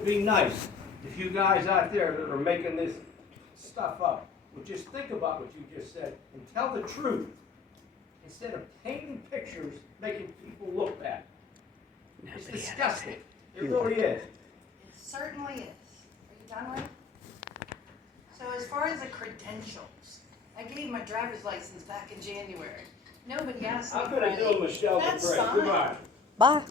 It'd be nice if you guys out there that are making this stuff up would just think about what you just said and tell the truth instead of painting pictures making people look bad. It's disgusting. It really is. It certainly is. Are you done with it? So as far as the credentials, I gave my driver's license back in January. Nobody asked me I'm for gonna any. do Michelle That's Dupre. fine. Goodbye. Bye.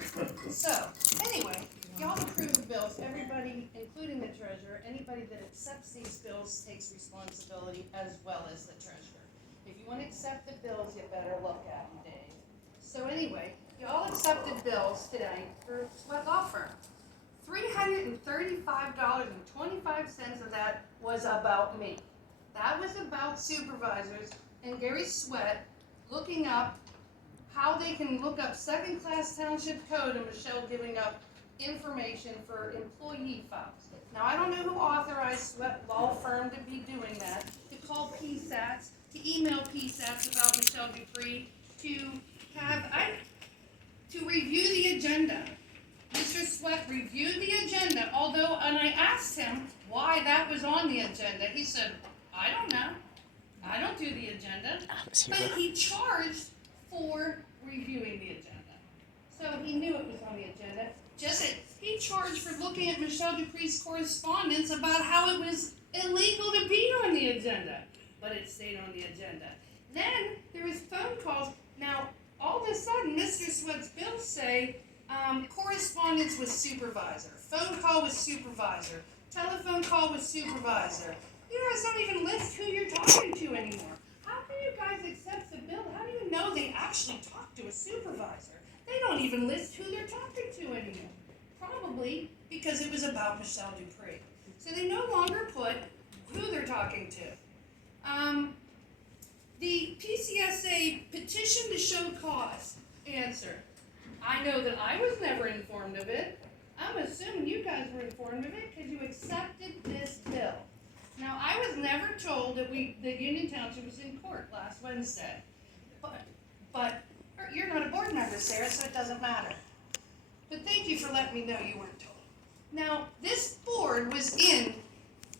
So, anyway, y'all approve the bills. Everybody, including the treasurer, anybody that accepts these bills takes responsibility as well as the treasurer. If you want to accept the bills, you better look at them, Dave. So anyway, y'all accepted bills today for Sweat Law Firm. $335.25 of that was about me. That was about supervisors and Gary Sweat looking up how they can look up second-class township code and Michelle giving up information for employee files. Now, I don't know who authorized Sweat Law Firm to be doing that, to call PSATs, to email PSATs about Michelle Dupree, to review the agenda. Mr. Sweat reviewed the agenda, and I asked him why that was on the agenda. He said, I don't know. I don't do the agenda. But he charged for reviewing the agenda. So he knew it was on the agenda. He charged for looking at Michelle Dupree's correspondence about how it was illegal to be on the agenda. But it stayed on the agenda. Then there was phone calls. Now, all of a sudden, Mr. Sweat's bills say correspondence with supervisor, phone call with supervisor, telephone call with supervisor. You guys don't even list who you're talking to anymore. How can you guys accept the bill? How do you know they actually talk to a supervisor? They don't even list who they're talking to anymore. Probably because it was about Michelle Dupree. So they no longer put who they're talking to. The PCSA petition to show cause answer. I know that I was never informed of it. I'm assuming you guys were informed of it because you accepted this bill. Now, I was never told that Union Township was in court last Wednesday. But you're not a board member, Sarah, so it doesn't matter. But thank you for letting me know you weren't told. Now, this board was in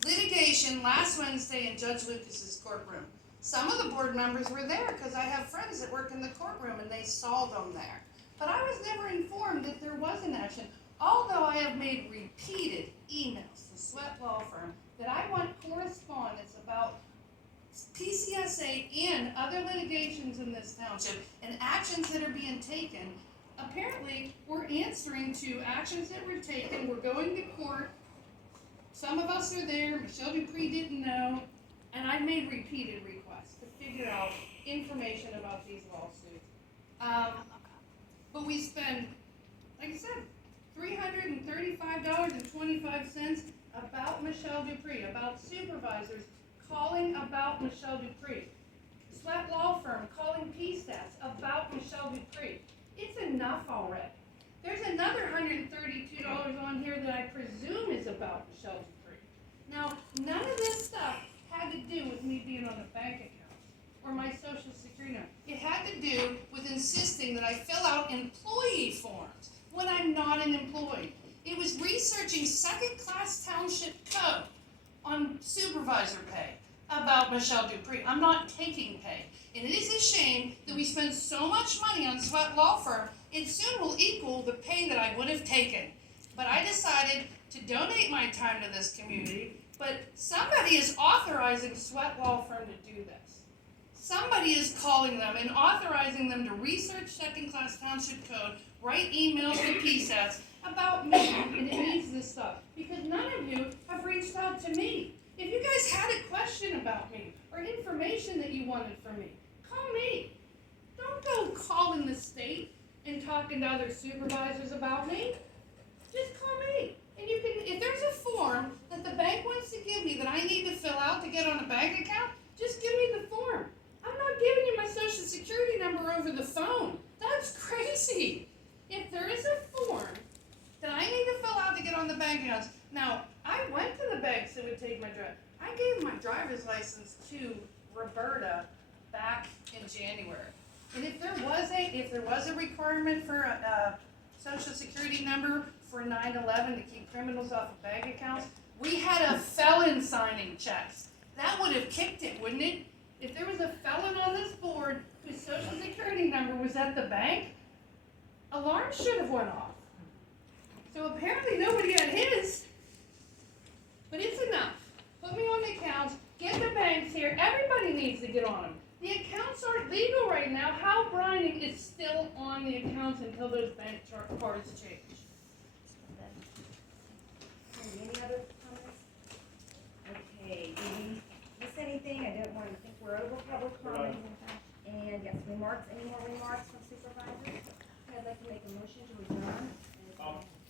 litigation last Wednesday in Judge Lucas's courtroom. Some of the board members were there because I have friends that work in the courtroom and they saw them there. But I was never informed that there was an action, although I have made repeated emails to Sweat Law Firm that I want correspondence about PCSA and other litigations in this township and actions that are being taken. Apparently, we're answering to actions that were taken. We're going to court. Some of us are there. Michelle Dupree didn't know. And I made repeated requests to figure out information about these lawsuits. But we spend, like I said, $335.25 about Michelle Dupree, about supervisors calling about Michelle Dupree. Sweat Law Firm calling PSATs about Michelle Dupree. It's enough already. There's another $132 on here that I presume is about Michelle Dupree. Now, none of this stuff had to do with me being on a bank account or my social security number. It had to do with insisting that I fill out employee forms when I'm not an employee. It was researching second-class township code on supervisor pay about Michelle Dupree. I'm not taking pay. And it is a shame that we spend so much money on Sweat Law Firm, it soon will equal the pay that I would have taken. But I decided to donate my time to this community, but somebody is authorizing Sweat Law Firm to do this. Somebody is calling them and authorizing them to research second-class township code, write emails to PSATs about me, and it needs this stuff. Because none of you have reached out to me. If you guys had a question about me or information that you wanted from me, call me. Don't go calling the state and talking to other supervisors about me. Just call me. And you can, if there's a form that the bank wants to give me that I need to fill out to get on a bank account, just give me the form. I'm not giving you my social security number over the phone. That's crazy. If there is a form that I need to fill out to get on the bank accounts, now, I went to the banks that would take my drive. I gave my driver's license to Roberta back in January. And if there was a requirement for a social security number for 9/11 to keep criminals off of bank accounts. We had a felon signing checks. That would have kicked it, wouldn't it? If there was a felon on this board whose social security number was at the bank, alarms should have went off. So apparently nobody had his. But it's enough. Put me on the accounts, get the banks here, everybody needs to get on them. The accounts aren't legal right now. Hal Brining is still on the accounts until those bank cards change. Any other comments? Okay, did we miss anything? I don't want to think we're over public comment. And yes, remarks, any more remarks from supervisors? Okay, I'd like to make a motion to adjourn